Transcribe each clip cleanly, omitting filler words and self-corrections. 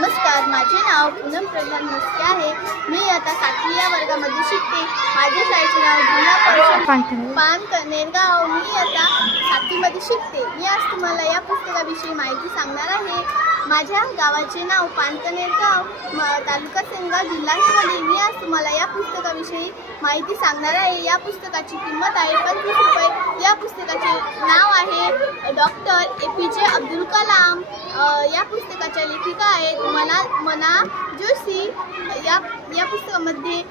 नमस्कार, माझे नाव पूनम प्रधान मस्के आहे। मी आता 7वी या वर्गामध्ये शिकते। माझ्या शाळेचे नाव जिल्हा परिषद पानकनेरगाव। मी आता 7वी मध्ये शिकते। मी आज तुम्हाला या पुस्तकाविषयी माहिती सांगणार आहे। माझ्या गावाचे नाव पानकनेरगाव, तालुका सेनगाव, जिल्हा हिंगोली। मी आज तुम्हाला या पुस्तकाविषयी माहिती सांगणार आहे। या पुस्तकाची किंमत आहे 25 रुपये। या पुस्तकाचे नाव आहे डॉक्टर APJ अब्दुल कलाम। या पुस्तकाच्या लेखिका आहेत मना जोशी। या पुस्तकामध्ये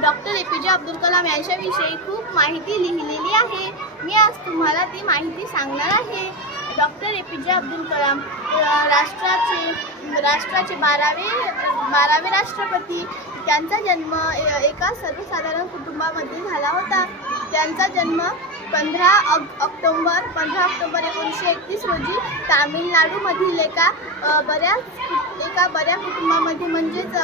डॉक्टर APJ अब्दुल कलाम यांच्याविषयी खूप माहिती लिहिलेली आहे। मी आज तुम्हाला ती माहिती सांगणार आहे। डॉक्टर APJ अब्दुल कलाम राष्ट्राचे 12वे राष्ट्रपती। त्यांचा जन्म एका सर्वसाधारण कुटुंबामध्ये झाला होता। त्यांचा जन्म 15 ऑक्टोबर 1931 रोजी तामिळनाडूमधील एका बऱ्या कुटुंबामध्ये, म्हणजेच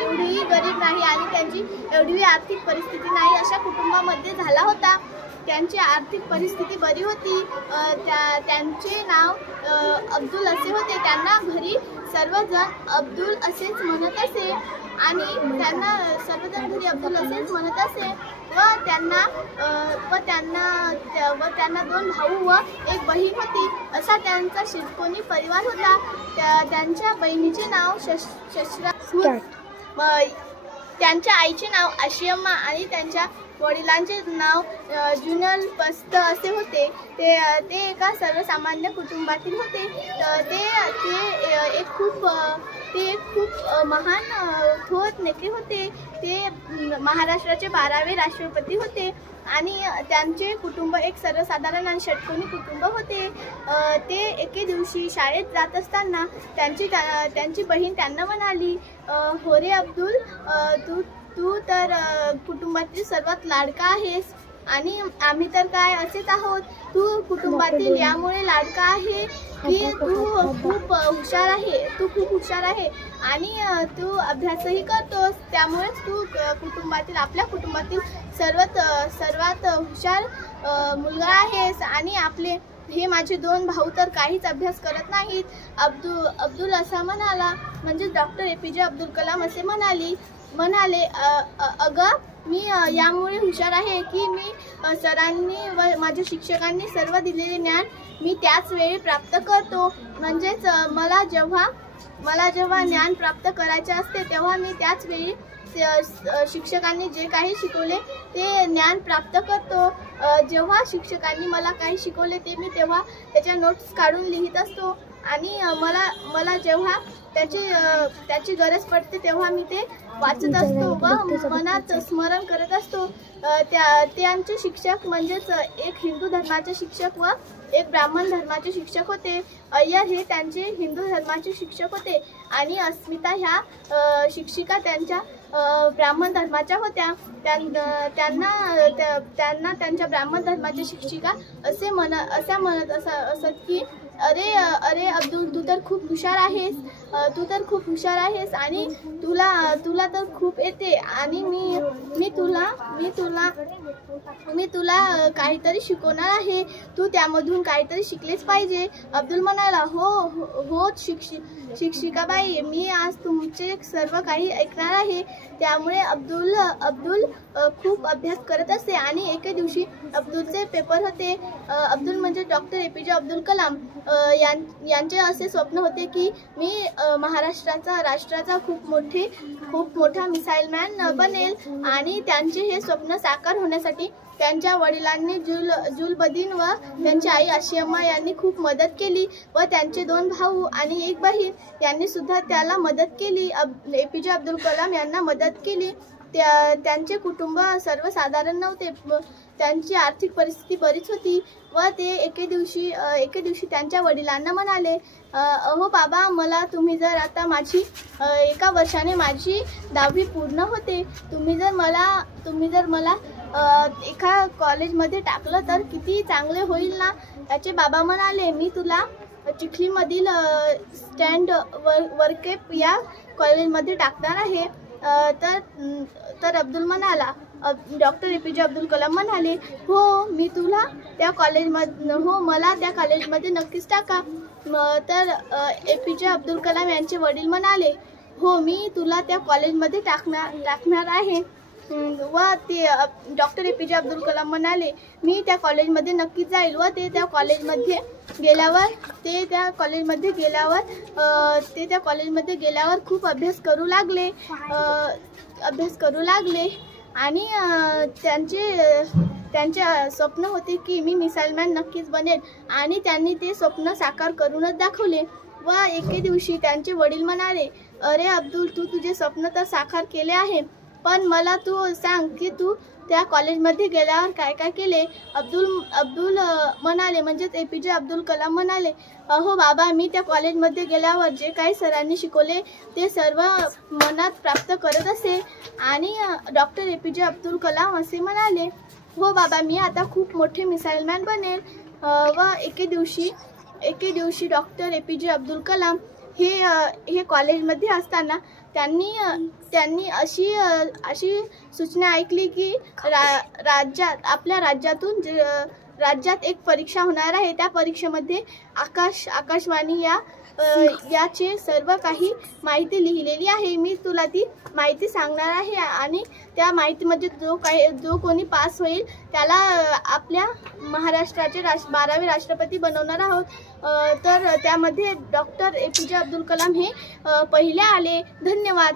एवढीही गरीब नाही आणि त्यांची एवढी आर्थिक परिस्थिती नाही अशा कुटुंबामध्ये झाला होता। त्यांची आर्थिक परिस्थिती बरी होती। त्यांचे नाव अब्दुल असे होते। त्यांना घरी सर्वजण अब्दुल असेच म्हणत असे आणि सर्वजण घरी अब्दुल असेच म्हणत असे व त्यांना 2 भाऊ व 1 बहीण होती। असा त्यांचा षटकोनी परिवार होता। त्यांच्या बहिणीचे नाव त्यांच्या आईचे नाव आशियम्मा आणि त्यांच्या वडिलांचे नाव जुनल पस्त असे होते। ते एका सर्वसामान्य कुटुंबातील होते। ते एक खूप महान थोर नेते होते। ते महाराष्ट्राचे 12वे राष्ट्रपती होते आणि त्यांचे कुटुंब एक सर्वसाधारण आणि षटकोनी कुटुंब होते। ते एके दिवशी शाळेत जात असताना त्यांची बहीण त्यांना म्हणाली, "हो रे अब्दुल, तू तर कुटुंबातील सर्वात लाडका आहेस आणि आम्ही तर काय असेच आहोत। तू कुटुंबातील यामुळे लाडका आहे की तू खूप हुशार आहे आणि तू अभ्यासही करतोस। त्यामुळेच तू आपल्या कुटुंबातील सर्वात हुशार मुलगा आहेस आणि हे माझे 2 भाऊ तर काहीच अभ्यास करत नाहीत." अब्दुल असा म्हणाला, म्हणजे डॉक्टर APJ अब्दुल कलाम असे म्हणाले, "अगं, मी यामुळे हुशार आहे की मी सरांनी व माझ्या शिक्षकांनी सर्व दिलेले ज्ञान मी त्याच वेळी प्राप्त करतो। म्हणजेच मला जेव्हा ज्ञान प्राप्त करायचे असते तेव्हा मी त्याच वेळी शिक्षकांनी जे काही शिकवले ते ज्ञान प्राप्त करतो। जेव्हा शिक्षकांनी मला काही शिकवले ते मी तेव्हा त्याच्या नोट्स काढून लिहित असतो आणि मला जेव्हा त्याची गरज पडते तेव्हा मी ते वाचत असतो व मनात स्मरण करत असतो। ते आमचे शिक्षक म्हणजेच एक हिंदू धर्माचे शिक्षक व एक ब्राह्मण धर्माचे शिक्षक होते। अय्यर हे त्यांचे हिंदू धर्माचे शिक्षक होते आणि अस्मिता ह्या शिक्षिका त्यांच्या ब्राह्मण धर्माच्या होत्या। त्यांना त्यांच्या ब्राह्मण धर्माच्या शिक्षिका असे म्हणत असत की, अरे अब्दुल, तू तर खूप हुशार आहेस आणि तुला तर खूप येते आणि मी तुला काहीतरी शिकवणार आहे। तू त्यामधून काहीतरी शिकलेच पाहिजे। अब्दुल म्हणाला, हो शिक्षिकाबाई, मी आज तुमचे सर्व काही ऐकणार आहे। त्यामुळे अब्दुल खूप अभ्यास करत असे आणि एके दिवशी अब्दुलचे पेपर होते। अब्दुल म्हणजे डॉक्टर APJ अब्दुल कलाम यांचे असे स्वप्न होते की मी राष्ट्राचा खूप मोठा मिसाईल मॅन बनेल आणि त्यांचे हे स्वप्न साकार होण्यासाठी त्यांच्या वडिलांनी जुलबदीन व त्यांची आई आशियम्मा यांनी खूप मदत केली व त्यांचे 2 भाऊ आणि 1 बहीण यांनी सुद्धा त्याला मदत केली। APJ अब्दुल कलाम यांना मदत केली। त्यांचे कुटुंब सर्वसाधारण नव्हते। त्यांची आर्थिक परिस्थिती बरीच होती व ते एके दिवशी त्यांच्या वडिलांना म्हणाले, "अहो बाबा, तुम्ही जर आता एका वर्षाने माझी 10वी पूर्ण होते। तुम्ही जर मला एका कॉलेजमध्ये टाकलं तर किती चांगले होईल ना?" त्याचे बाबा म्हणाले, "मी तुला चिखलीमधील स्टँड वर्केप या कॉलेजमध्ये टाकणार आहे." तर अब्दुल म्हणाला, डॉक्टर APJ अब्दुल कलाम म्हणाले, "हो, मला त्या कॉलेजमध्ये नक्कीच टाका." तर APJ अब्दुल कलाम यांचे वडील म्हणाले, हो मी तुला त्या कॉलेजमध्ये टाकणार आहे. व ते डॉक्टर APJ अब्दुल कलाम म्हणाले, मी त्या कॉलेजमध्ये नक्कीच जाईल. व ते त्या कॉलेजमध्ये गेल्यावर खूप अभ्यास करू लागले आणि त्यांचे स्वप्न होते की मी मिसाईल मॅन नक्कीच बनेल आणि त्यांनी ते स्वप्न साकार करूनच दाखवले. व एके दिवशी त्यांचे वडील म्हणाले, अरे अब्दुल, तू तुझे स्वप्न तर साकार केले आहे, पण मला तू सांग की तू त्या कॉलेजमध्ये गेल्यावर काय काय केले. अब्दुल म्हणाले, म्हणजेच APJ अब्दुल कलाम म्हणाले, हो बाबा, मी त्या कॉलेजमध्ये गेल्यावर जे काही सरांनी शिकवले ते सर्व मनात प्राप्त करत असे. आणि डॉक्टर APJ अब्दुल कलाम असे म्हणाले, हो बाबा, मी आता खूप मोठे मिसाईल मॅन बनेल. व एके दिवशी डॉक्टर APJ अब्दुल कलाम हे कॉलेजमध्ये असताना त्यांनी अशी सूचना ऐकली की आपल्या राज्यात एक परीक्षा होणार आहे. त्या परीक्षेमध्ये आकाशवाणी याचे सर्व काही माहिती लिहिलेली आहे. मी तुला ती माहिती सांगणार आहे आणि त्या माहितीमध्ये जो कोणी पास होईल त्याला आपल्या महाराष्ट्राचे 12वे राष्ट्रपती बनवणार आहोत. तर त्यामध्ये डॉक्टर APJ अब्दुल कलाम हे पहिले आले. धन्यवाद.